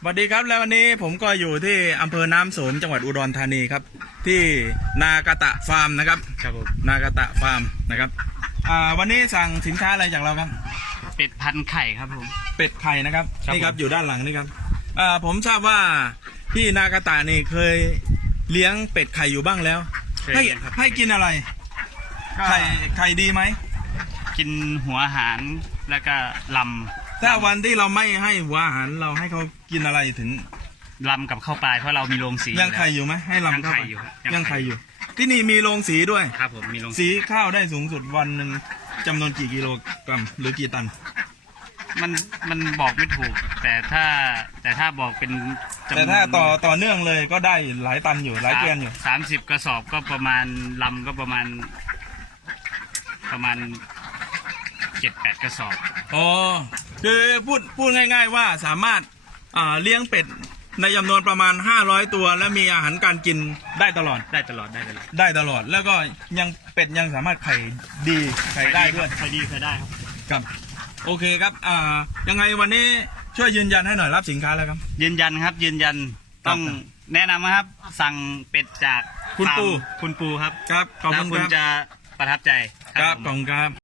สวัสดีครับแล้ววันนี้ผมก็อยู่ที่อำเภอน้ำโสมจังหวัดอุดรธานีครับ ที่นากาตะฟาร์มนะครับครับผมนากาตะฟาร์มนะครับอ่าวันนี้สั่งสินค้าอะไรจากเราครับ เป็ดพันไข่ครับผม เป็ดไข่นะครับครับนี่ครับผม อยู่ด้านหลังนี่ครับอ่าผมทราบว่าที่นากาตะนี่เคยเลี้ยงเป็ดไข่อยู่บ้างแล้ว เคยให้เลี้ยงครับ ให้กินอะไรไข่ไข่ดีไหมกินหัวอาหารแล้วก็ล ถ้าวันที่เราไม่ให้หัวอาหารเราให้เขากินอะไรถึงำลำกับข้าวปลายเพราะเรามีโรงสียังไข่ออยู่ไหมให้ลำเข้าไปยังไข่อยู่ครับยัยังงไข่ไข่อยู่ที่นี่มีโรงสีด้วยยู่แล้วครับผมมีโรงสีสีข้าวได้สูงสุดวันหนึ่งจำนวนกี่กิโลกรัมหรือกี่ตัน มันมันบอกไม่ถูก แต่ถ้าแต่ถ้าบอกเป็นจำนวนแต่ถ้าต่อต่อเนื่องเลยก็ได้หลายตันอยู่หลายเกวียนอยู่สามสิบกระสอบก็ประมาณลำก็ประมาณ ประมาณเจ็ดแปดกระสอบ อ๋อ คือพูดพูดง่าย ๆ ว่าสามารถอ่าเลี้ยงเป็ดในจำนวนประมาณ 500 ตัว และมีอาหารการกินได้ตลอดได้ตลอดได้ตลอดได้ตลอด แล้วก็ยังเป็ดยังสามารถไข่ดีไข่ได้ด้วยใครดีใครได้ครับครับ โอเคครับอ่ายังไงวันนี้ช่วยยืนยันให้หน่อยรับสินค้าแล้วครับ ยืนยันครับ ยืนยันต้องครับแนะนำนะครับ สั่งเป็ดจากคุณฟาร์มปูคุณปูครับครับขอบแล้วคุณคุณครับจะประทับใจครับผมขอบคุณครับ